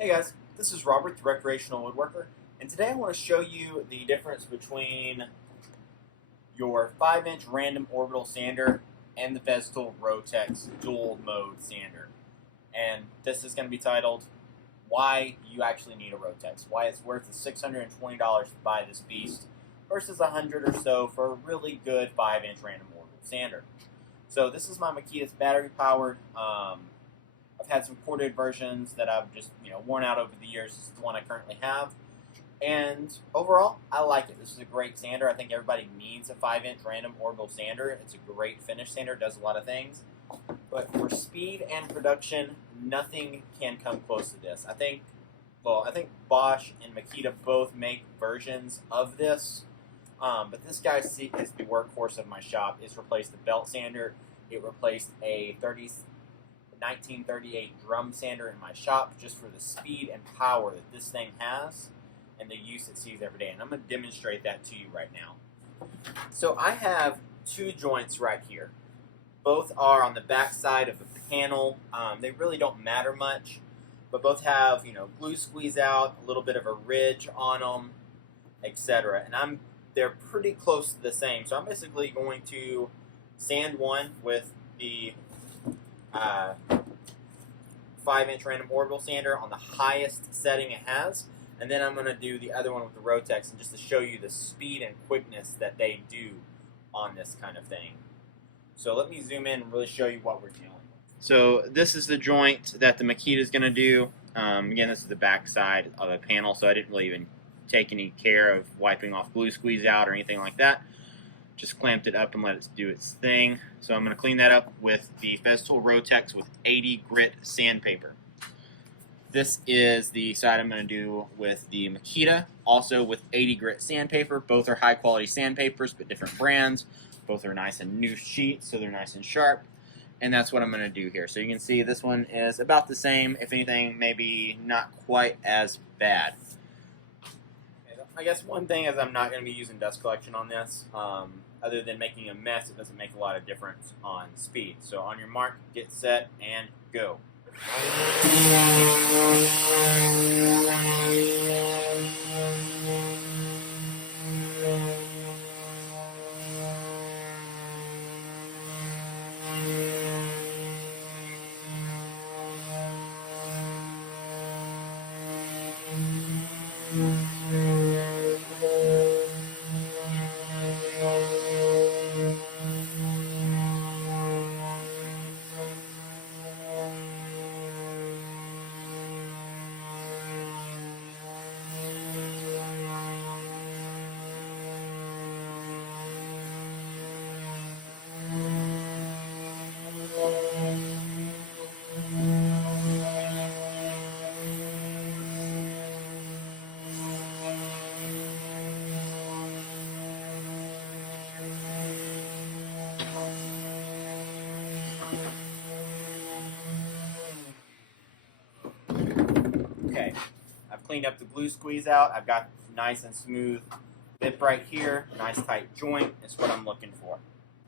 Hey guys, this is Robert, the Recreational Woodworker, and today I want to show you the difference between your 5-inch random orbital sander and the Festool Rotex dual mode sander. And this is going to be titled, Why You Actually Need a Rotex, why it's worth the $620 to buy this beast versus $100 or so for a really good 5-inch random orbital sander. So this is my Makita's battery powered. I've had some corded versions that I've just worn out over the years. This is the one I currently have, and overall, I like it. This is a great sander. I think everybody needs a 5-inch random orbital sander. It's a great finish sander. Does a lot of things, but for speed and production, nothing can come close to this. I think Bosch and Makita both make versions of this, but this guy is the workhorse of my shop. It's replaced the belt sander. It replaced a 1938 drum sander in my shop just for the speed and power that this thing has and the use it sees every day. And I'm going to demonstrate that to you right now. So I have two joints right here. Both are on the back side of the panel. They really don't matter much, but both have glue squeeze out, a little bit of a ridge on them, etc. And they're pretty close to the same. So I'm basically going to sand one with the 5-inch random orbital sander on the highest setting it has, and then I'm going to do the other one with the Rotex, and just to show you the speed and quickness that they do on this kind of thing. So let me zoom in and really show you what we're dealing with. So this is the joint that the Makita is going to do. Again, this is the back side of the panel, so I didn't really even take any care of wiping off glue squeeze out or anything like that. Just clamped it up and let it do its thing. So I'm going to clean that up with the Festool Rotex with 80 grit sandpaper. This is the side I'm going to do with the Makita, also with 80 grit sandpaper. Both are high quality sandpapers, but different brands. Both are nice and new sheets, so they're nice and sharp. And that's what I'm going to do here. So you can see this one is about the same, if anything, maybe not quite as bad. I guess one thing is I'm not going to be using dust collection on this. Other than making a mess, it doesn't make a lot of difference on speed. So on your mark, get set, and go. Okay, I've cleaned up the glue squeeze out. I've got nice and smooth lip right here, nice tight joint. It's what I'm looking for.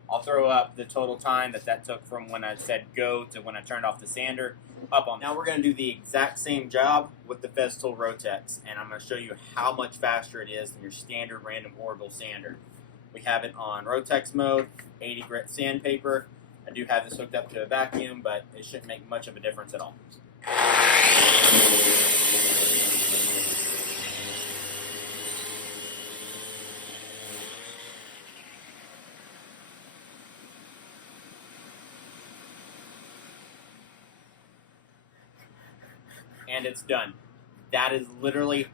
I'll throw up the total time that took from when I said go to when I turned off the sander up on. Now we're going to do the exact same job with the Festool Rotex, and I'm going to show you how much faster it is than your standard random orbital sander. We have it on Rotex mode, 80 grit sandpaper. I do have this hooked up to a vacuum, but it shouldn't make much of a difference at all. And it's done. That is literally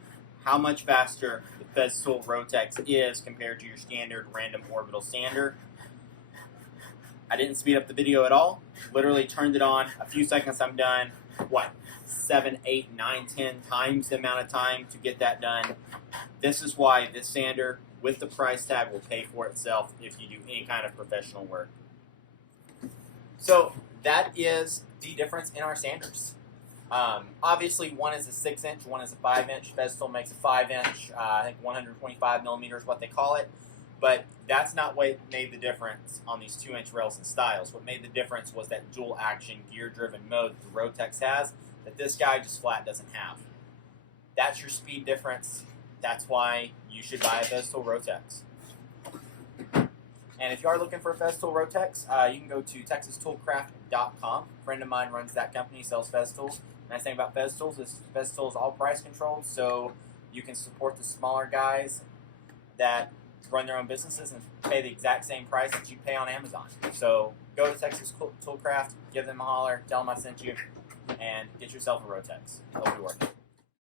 how much faster the Festool Rotex is compared to your standard random orbital sander. I didn't speed up the video at all. Literally turned it on. A few seconds, I'm done. 7, 8, 9, 10 times the amount of time to get that done. This is why this sander with the price tag will pay for itself if you do any kind of professional work. So that is the difference in our sanders. Obviously, one is a 6-inch, one is a 5-inch. Festool makes a 5-inch, I think 125 millimeters, what they call it. But that's not what made the difference on these 2-inch rails and styles. What made the difference was that dual action gear-driven mode that the Rotex has that this guy just flat doesn't have. That's your speed difference. That's why you should buy a Festool Rotex. And if you are looking for a Festool Rotex, you can go to texastoolcraft.com. A friend of mine runs that company, sells Festools. Nice thing about Festools is Festools all price controlled, so you can support the smaller guys that run their own businesses and pay the exact same price that you pay on Amazon. So go to Texas Toolcraft, give them a holler, tell them I sent you, and get yourself a Rotex. Hope you're working.